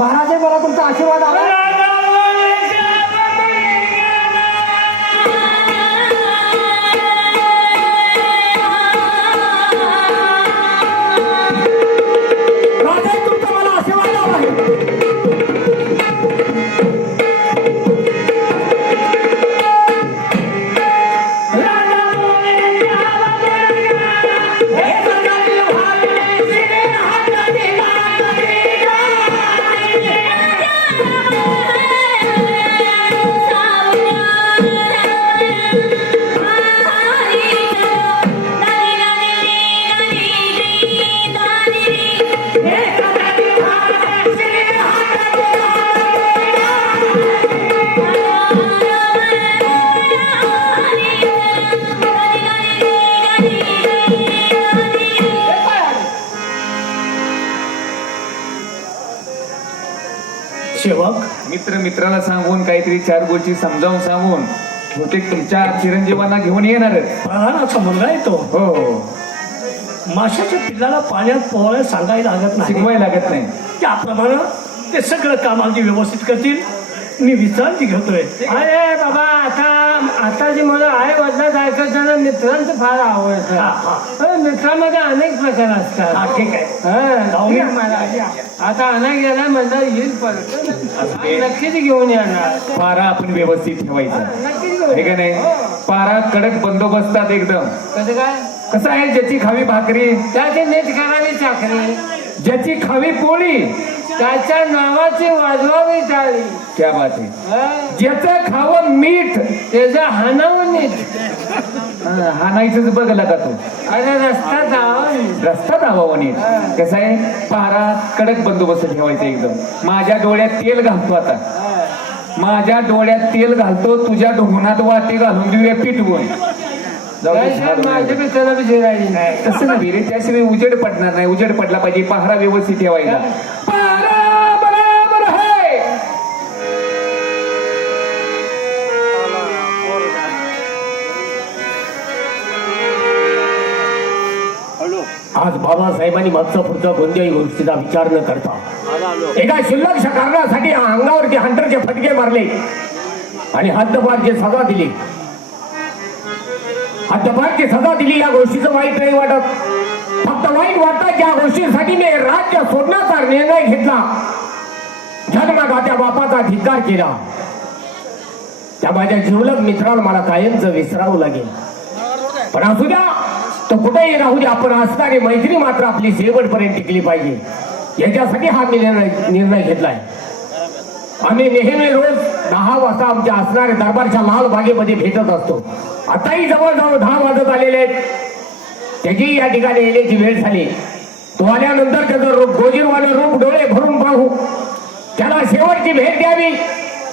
महाराजे मला तुमचा आशीर्वाद आला. चार गोष्टी समजावून सांगून बहुतेक तुमच्या चिरंजीवांना घेऊन येणारच प्रधानाचा मुलगा आहे तो. हो. हो माशाच्या पिल्लाला पाण्यात पोहायला सांगायला लागत नाही. शिकवायला लागत नाही. त्याप्रमाणे ते सगळं काम अगदी व्यवस्थित करतील. मी विश्रांती घेतोय. अरे बाबा आता आता जे मला आई वडिलांचं ऐकत जाणं मित्रांचं फार आवडतं मित्रामध्ये अनेक प्रकार असतात. हा ठीक आहे. हा. ठीक आहे. आता अनेक गेला म्हणलं येईल परत. नक्कीच घेऊन येणार. पारा आपण व्यवस्थित ठेवायचा. नक्कीच हे घेऊन का नाही? हो. पारा कडक बंदोबस्तात एकदम. कसं काय? कसं आहे ज्याची खावी भाकरी? त्याची नीट करावी चाकरी. ज्याची खावी पोळी? त्याच्या नावाची वाजवावी टाळी क्या बात आहे. हा. ज्याचं खावं मीठ त्याचं हाणावं नीट. हा, हाणायचंच बघला का तू? अरे रस्ता नीट रस्ता धावावा नीट. कसं आहे? पारा कडक बंदोबस्त ठेवायचा एकदम. माझ्या डोळ्यात तेल घालतो आता. माझ्या डोळ्यात तेल घालतो तुझ्या ढोंगणात वाटे घालून देऊया पिटवून जाऊ दे, माझ्या नाही. मित्राला तसं नाही रे त्याशिवाय उजेड पडणार नाही. उजेड पडला पाहिजे पहारा व्यवस्थित ठेवायचा पहारा बराबर आहे. आज बाबासाहेबांनी मागचा पुढचा कोणत्याही गोष्टीचा विचार न करता एका शिल्लक कारणासाठी अंगावरती हंटरचे फटके मारले आणि हद्दपारची सजा दिली. हद्दपारची सजा दिली या गोष्टीचं वाईट नाही वाटत. फक्त वाईट वाटतं ज्या गोष्टीसाठी मी राज्य सोडण्याचा निर्णय घेतला. जन्मदात्या बापाचा धिक्कार केला. त्या माझ्या जिवलग मित्राला मला कायमच विसरावं लागेल. पण असू द्या तो कुठेही राहू द्या आपण असणारी मैत्री मात्र आपली शेवटपर्यंत टिकली पाहिजे. याच्यासाठी हा मी निर्णय निर्णय घेतलाय. आम्ही नेहमी रोज दहा वाजता आमच्या असणाऱ्या दरबारच्या लाल बागेमध्ये भेटत असतो. आताही जवळजवळ दहा वाजत आलेले आहेत. त्याची या ठिकाणी येण्याची वेळ झाली. तो आल्यानंतर त्याचं रूप गोजीरवाले रूप डोळे भरून पाहू. त्याला शेवटची भेट द्यावी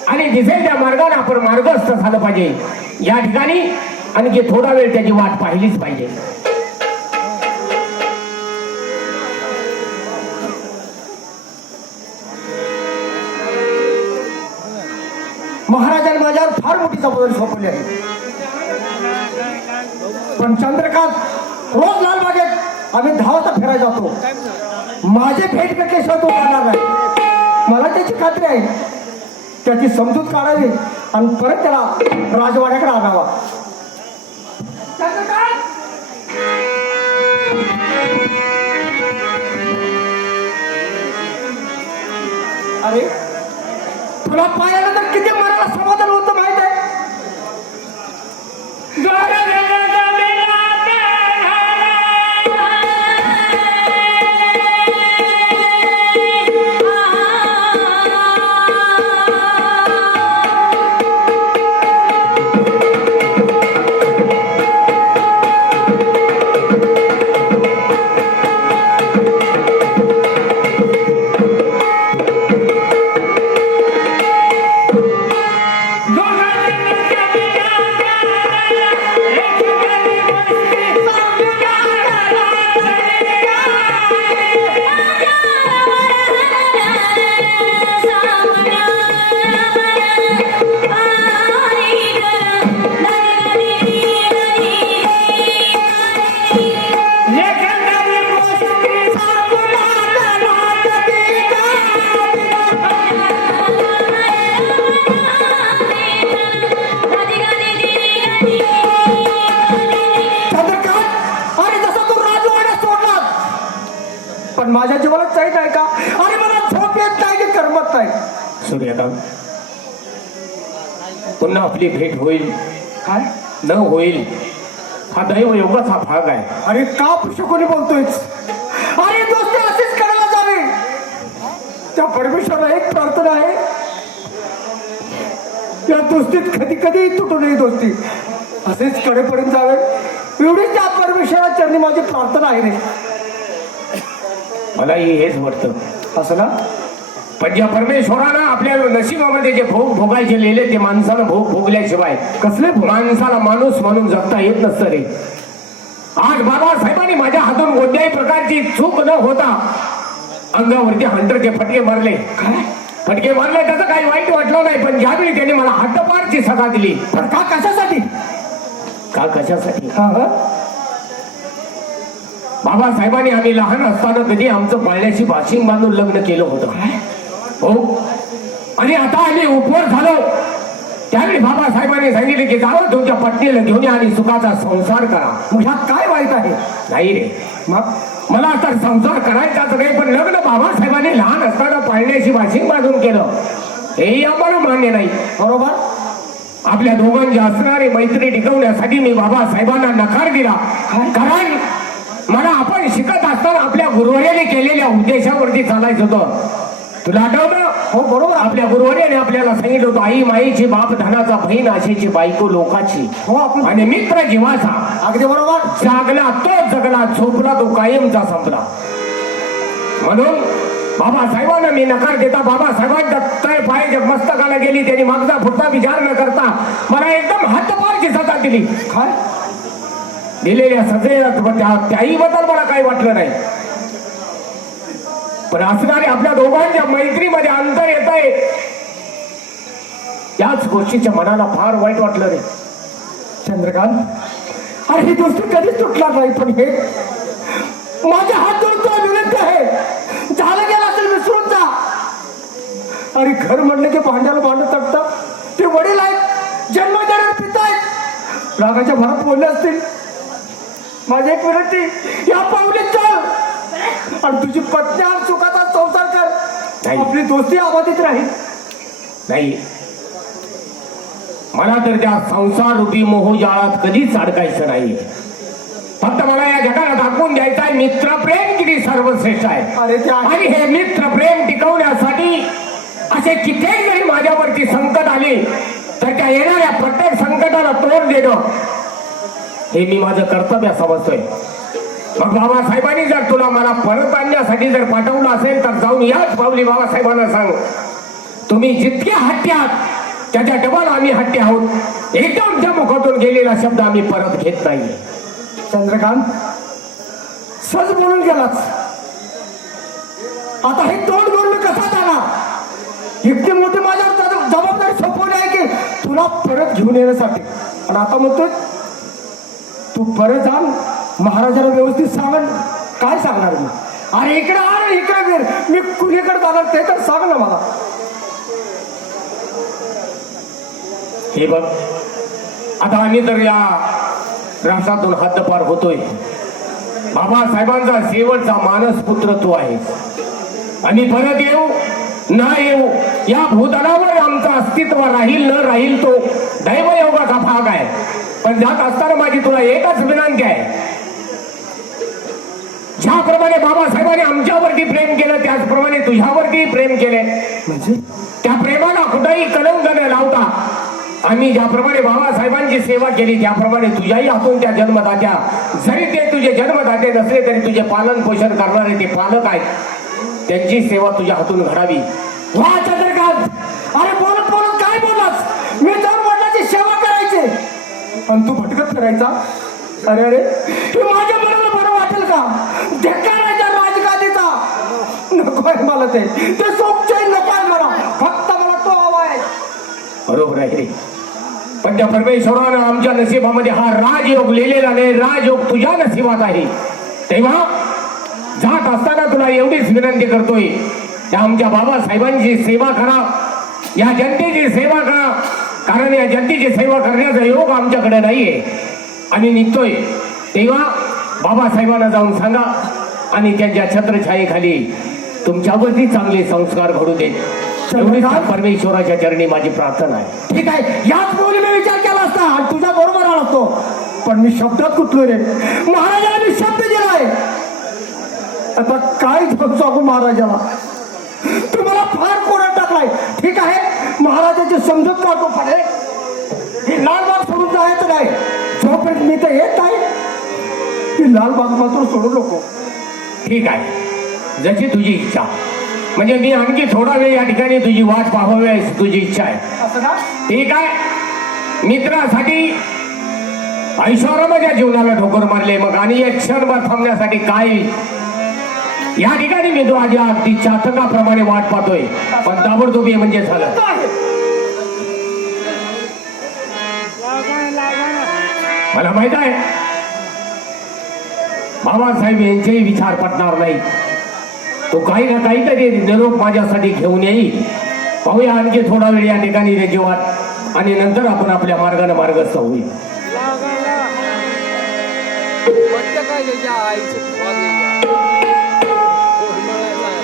आणि दिसेल त्या मार्गाने आपण मार्गस्थ झालं पाहिजे. या ठिकाणी आणखी थोडा वेळ त्याची वाट पाहिलीच पाहिजे. महाराजांनी माझ्यावर फार मोठी जबाबदारी सोपवली आहे. पण चंद्रकांत रोज लालबागेत आम्ही दहा वाजता फिरायला जातो. माझे भेट भेटल्याशिवाय तो करणार नाही मला त्याची खात्री आहे. त्याची समजूत काढावी आणि परत त्याला राजवाड्याकडे आणावा. अरे तुला पाहिल्यानंतर सूर्यकांत पुन्हा आपली भेट होईल. काय? न होईल. हा दैव योगाचा भाग आहे. अरे का पुष्ककोणी बोलतोय? अरे दोस्ती असेच करायला जावे. त्या परमेश्वराला एक प्रार्थना आहे. या दोस्तीत कधी कधी तुटू नये दोस्ती. असेच कडेपर्यंत जावे. एवढीच त्या परमेश्वरा चरणी माझी प्रार्थना आहे रे. मलाही हेच वाटतं. असं ना? पण ज्या परमेश्वरानं आपल्या नशिबामध्ये जे भोग भोगायचे लिहिले ते माणसानं भोग भोगल्याशिवाय कसले माणसाला माणूस म्हणून जगता येत नसतं रे. आज बाबासाहेबांनी माझ्या हातून कोणत्याही प्रकारची चूक न होता अंगावरती हंटरचे फटके मारले. काय? फटके मारले त्याचं काही वाईट वाटलं नाही पण ज्यावेळी त्यांनी मला हद्दपारची सजा दिली. पण का कशासाठी? का कशासाठी? हा हा. बाबासाहेबांनी आम्ही लहान असताना कधी आमचं पाळण्याशी भाशिंग बांधून लग्न केलं होतं. हो आणि आता आम्ही उपवर झालो. त्यावेळी बाबासाहेबांनी सांगितले की जावं तुमच्या पत्नीला घेऊन या आणि सुखाचा संसार करा. मग ह्यात काय वाईट आहे? नाही रे. मग मला तर संसार करायचाच नाही पण लग्न बाबासाहेबांनी लहान असताना पाळण्याशी भाशिंग बांधून केलं. हेही आम्हाला मान्य नाही. बरोबर? आपल्या दोघांची असणारी मैत्री टिकवण्यासाठी मी बाबासाहेबांना नकार दिला. कारण मला आपण शिकत असताना आपल्या गुरुवर्याने केलेल्या उद्देशावरती चालायचं होतं. तुला आठवतं हो बरोबर. आप- आपल्या गुरुवर्याने आपल्याला सांगितलं होतं आई माईची बाप धनाचा बहीण आशेची बायको लोकाची. हो आपण आणि मित्र जीवाचा. अगदी बरोबर. जागला तो जगला झोपला तो कायमचा संपला. म्हणून बाबासाहेबांना मी नकार देता बाबासाहेबांच्या तळ पाय मस्तकाला गेली त्यांनी मागचा पुढचा विचार न करता मला एकदम हातपारची सजा दिली. काय? दिलेल्या सजेला त्या त्याही बद्दल मला काही वाटलं नाही. पण असणारे आपल्या दोघांच्या मैत्रीमध्ये अंतर येत आहे. याच गोष्टीच्या मनाला फार वाईट वाटलं रे. चंद्रकांत अरे ही गोष्ट कधीच तुटणार नाही पण हे. माझ्या हात जोडतो विनंती आहे. झालं गेला असेल विसरून जा. अरे घर म्हणलं की भांड्याला भांड तटतं ते वडील आहेत जन्म पिता आहेत. रागाच्या भरात बोलले असतील. माझी एक विनंती या पावली चल. आणि तुझी पत्नी आज सुखाचा संसार कर. आपली दोस्ती आबादित राहील. नाही. मला तर त्या संसार रूपी मोहजाळात कधीच अडकायचं नाही. फक्त मला या जगाला दाखवून द्यायचं आहे मित्रप्रेम किती सर्वश्रेष्ठ आहे. आणि हे मित्रप्रेम टिकवण्यासाठी असे कित्येक जरी माझ्यावरती संकट आले तर त्या येणाऱ्या प्रत्येक संकटाला तोड देणं हे मी माझं कर्तव्य समजतोय. मग बाबासाहेबांनी जर तुला मला परत आणण्यासाठी जर पाठवलं असेल तर जाऊन याच पावली बाबासाहेबांना सांग. तुम्ही जितके हट्टे आहात त्याच्या डबल आम्ही हट्टे आहोत. एकदम मुखातून गेलेला शब्द आम्ही परत घेत नाही. चंद्रकांत सज बोलून गेलाच आता हे तोंड बोलणं कसा झाला? इतके मोठे माझ्यावर जबाबदारी सोपवली आहे की तुला परत घेऊन येण्यासाठी. आणि आता म्हणतोय तू परत जा महाराजाला व्यवस्थित सांगण काय सांगणार मी? अरे इकडे अरे इकडे वीर. मी कुणीकडे जाणार ते तर सांग ना मला. हे बघ आता आम्ही तर या राष्ट्रातून हद्दपार होतोय. बाबासाहेबांचा शेवटचा मानस पुत्र तू आहे. आम्ही परत येऊ ना येऊ या भूतलावर आमचं अस्तित्व राहील न राहील तो दैवयोगाचा भाग आहे. पण जात असताना माझी तुला एकच विनंती आहे. ज्याप्रमाणे बाबासाहेबांनी आमच्यावरती प्रेम केलं त्याचप्रमाणे तुझ्यावरती प्रेम केले. म्हणजे त्या प्रेमाला कुठेही कलंक न लावता आम्ही ज्याप्रमाणे बाबासाहेबांची सेवा केली त्याप्रमाणे तुझ्याही हातून त्या जन्मदात्या जरी ते तुझे जन्मदाते नसले तरी तुझे पालन पोषण करणारे ते पालक आहेत. त्यांची सेवा तुझ्या हातून घडावी. वा चंद्रकांत! अरे बोलत बोलत काय बोलत? मी जाऊन वडिलांची सेवा करायची. पण तू भटकत करायचा अरे अरे हे माझ्या धक्का धिक्कारायच्या राजगादीचा. नको मला ते. ते सोपचे नकोय मला. फक्त मला तो हवा आहे. बरोबर आहे पण त्या परमेश्वरानं आमच्या नशिबामध्ये हा राजयोग लिहिलेला नाही. राजयोग तुझ्या नशिबात आहे. तेव्हा जात असताना तुला एवढीच विनंती करतोय. त्या आमच्या बाबासाहेबांची सेवा करा. या जनतेची सेवा करा. कारण या जनतेची सेवा करण्याचा योग आमच्याकडे नाहीये. आणि निघतोय. तेव्हा बाबासाहेबांना जाऊन सांगा आणि त्यांच्या छत्रछायेखाली तुमच्यावरती चांगले संस्कार घडू देत. परमेश्वराच्या चरणी माझी प्रार्थना आहे. ठीक आहे. याच बोली मी विचार केला असता. आणि तुझ्या बरोबर आला असतो पण मी शब्दात कुठलो रे? महाराजाला मी शब्द दिलाय. आता काय सांगू महाराजाला? तुम्हाला फार कोरड टाकलाय. ठीक आहे. महाराजाची समजूत काढतो पडे ही लालबाग सोडून जायचं नाही. जोपर्यंत मी तर येत नाही ही लालबाग मात्र सोडू नको. ठीक आहे. जशी तुझी इच्छा. म्हणजे मी आणखी थोडा वेळ या ठिकाणी तुझी वाट पाहावी अशी तुझी इच्छा आहे. असं ठीक आहे. मित्रासाठी ऐश्वर्याच्या जीवनाला ठोकर मारले मग आणि एक क्षणभर थांबण्यासाठी काय या ठिकाणी मी तो आधी अगदी चातकाप्रमाणे वाट पाहतोय. पण ताबडतोब हे म्हणजे झालं. मला माहीत आहे. बाबासाहेब यांचेही विचार पटणार नाही. तो काही ना काहीतरी निरोप माझ्यासाठी घेऊन येईल. पाहूया आणखी थोडा वेळ या ठिकाणी त्याची आणि नंतर आपण आपल्या मार्गाने मार्गस्थ होईल.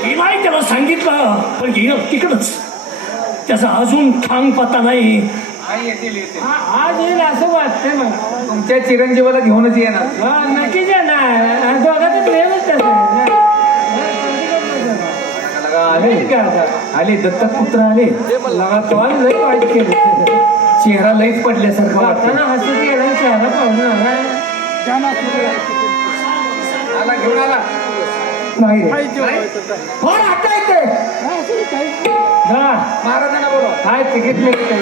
मी नाही त्याला सांगितलं पण गेलं तिकडच. त्याचा अजून ठांग पत्ता नाही. आज येईल असं वाटतंय मला तुमच्या चिरंजीवाला घेऊनच येणार. हा, नक्कीच येणार. दोघांचं प्रेमच तसं आहे. लगा आले. काय आता? आले दत्तपुत्र आले. लगा तोंड लय वाईट केलं. चेहरा लईच पडल्यासारखं वाटतं वाटताना हसत गेला चेहरा पाहून आला. आला घेऊन आला. नाही रे. फार हट्ट येते महाराजांना काय तिकीट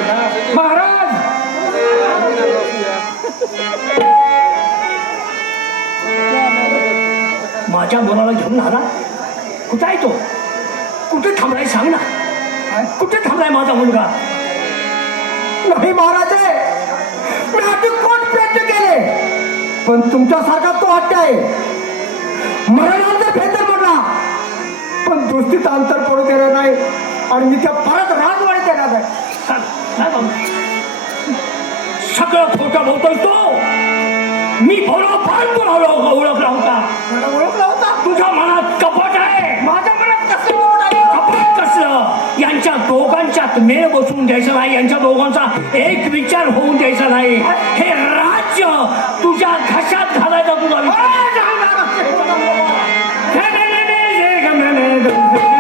जा. महाराज! माझ्या मुलाला घेऊन आला. कुठं आहे तो? कुठे थांबलाय सांग ना. कुठे थांबलाय माझा मुलगा? नाही महाराज. मी अगदी कोट प्रयत्न केले? पण तुमच्यासारखा तो हट्ट आहे. भेंदर म्हणला पण दोस्तीचं अंतर पडू देणार नाही. आणि मी त्या परत राजवाडी देणार नाही? सगळं खोटं बोलतोय तो. मी बोलवा फार तुला ओळखला होता. ओळखला होता? तुझ्या मनात कपट आहे. माझ्या मनात कसं? कपट कसलं? यांच्या दोघांच्यात मेळ बसून द्यायचा नाही. यांच्या दोघांचा एक विचार होऊन द्यायचा नाही. हे राज्य तुझ्या घशात घालायचा तुझा विचार. Thank you.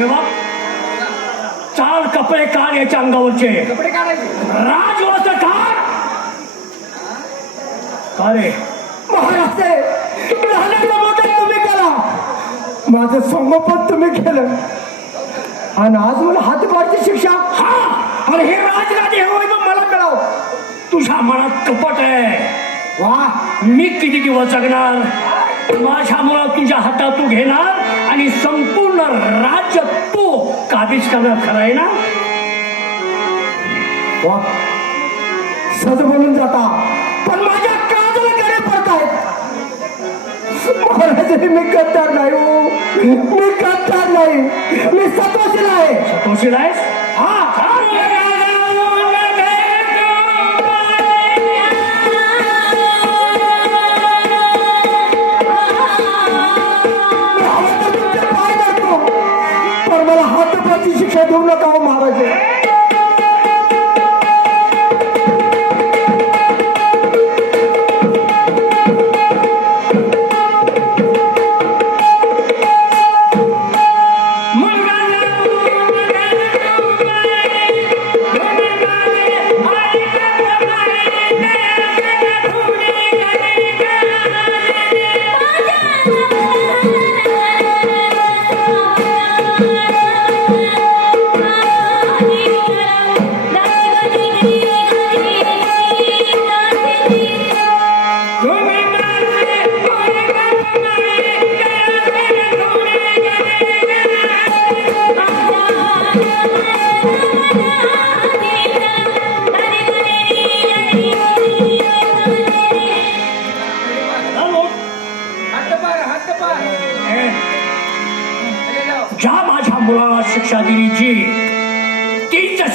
हे सेवक चार कपडे काढ याच्या अंगावरचे. राजवस्त्र काढ! का रे? माझं संगोपन तुम्ही केलं. आणि आज मला हातपाडची शिक्षा. हा! आणि हे राजराजे होय मग मला कळव. तुझ्या मनात कपट आहे. वा. मी किती दिवस जगणार? माझ्यामुळं तुझ्या हातात तू घेणार आणि संपूर्ण राज्य तू काबीज करणार खरं आहे ना? वा सज बोलून जाता. पण माझ्या काजला कडे पडतायत. महाराज मी गद्दार नाही हो. मी गद्दार नाही. मी सतोशील आहे. सतोशील आहेस? हा. शिक्षा देऊ नका हो महाराज.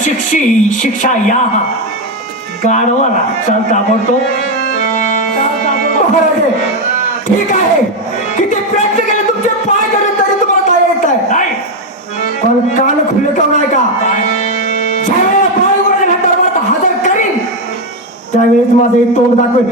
शिक्षी शिक्षा या गाढवाला. चालता पडतो महाराजे ठीक आहे. किती प्रयत्न केले तुमचे पाय केले तरी तुम्हाला काय येत आहे नाही. पण कान खुले का नाही का ज्यावेळेला पाय वगैरे दरबारात हजर करीन. त्यावेळेस माझं एक तोंड दाखवेल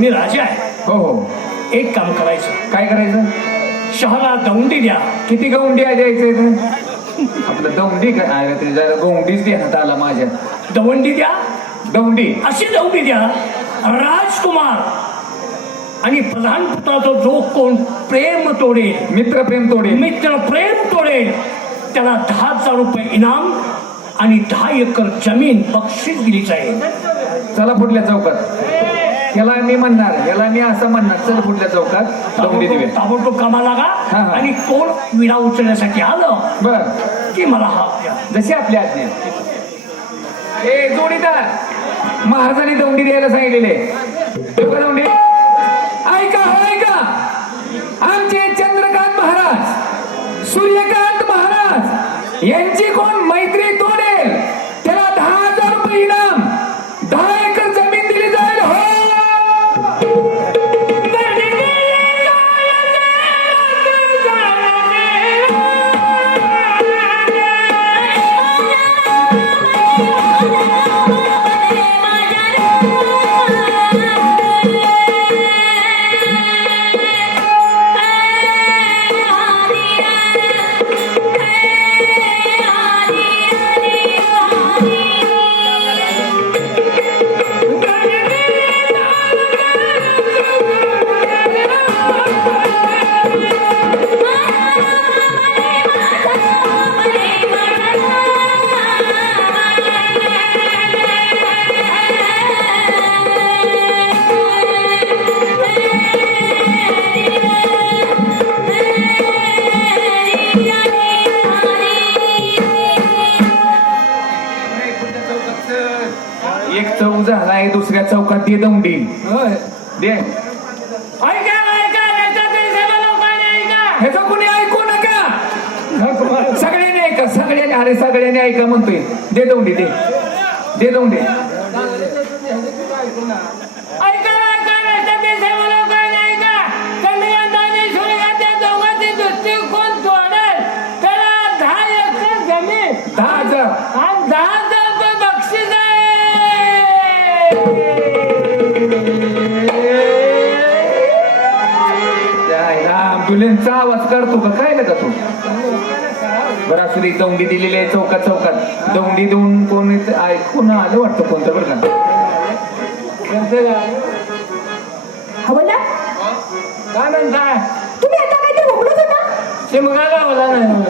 मी राजा आहे. हो हो. एक काम करायचं. काय करायचं? शहाला दौंडी द्या. किती गौंडी आहे द्यायचं इथं? आपलं दौंडी काय? आहे ते जरा गौंडीच देण्यात आला माझ्या. दवंडी द्या. दौंडी. अशी दौंडी द्या. राजकुमार आणि प्रधान पुत्राचा जो कोण? प्रेम तोडेल. मित्र प्रेम तोडे मित्र प्रेम तोडेल. त्याला दहा हजार रुपये इनाम आणि दहा एकर जमीन बक्षीस दिली जाईल चला पुढल्या चौकात. याला मी म्हणणार याला मी असं म्हणणार. चल पुढल्या चौकात दौंडी देऊया. ताबडतोब कामा लागा हा, हा. आणि कोण विडा उचलण्यासाठी आलं. बर. की मला हा द्या जशी आपली आज्ञा. ए जोडीदार महाराजांनी दौंडी द्यायला सांगितलेले. दौंडी. ऐका हो ऐका. आमचे चंद्रकांत महाराज सूर्यकांत महाराज यांची कोण ह्याचं कोणी ऐकू नका? सगळ्यांनी ऐका सगळ्यांनी अरे सगळ्यांनी ऐका म्हणतोय. दे दौंडी दे. दे दौंडी. ऐका. अँब्युलन्सचा आवाज काढतो का काय लगा तू? बरं असू दे दौंडी दिलेली आहे चौकात चौकात. दौंडी देऊन कोण ऐकून आलं वाटतं कोणतं बरं का? हवला? काय म्हणताय? तुम्ही आता काहीतरी बोलत होता? शिमगाला मला नाही.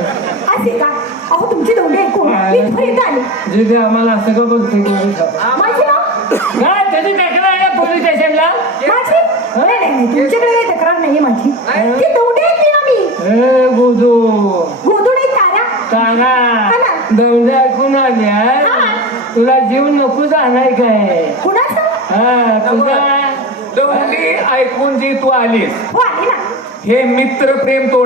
असे का? अहो तुमची दौंडी ऐकून मी इथपर्यंत आली जिथे आम्हाला बोलतो माझी ना काय त्याची तक्रार आहे पोलीस स्टेशनला? माझी? नाही नाही नाही तुमच्याकडे काही तक्रार नाहीये माझी. ती दौंडी ए गुदू गोदूड एक तारा ताना दौंड ऐकून आली आहे? हा. तुला जीव नको जाणार काय? कुणाचं? हा तुझा. दौंडी ऐकून जी तू आलीस हो ना. हे मित्र प्रेम तोड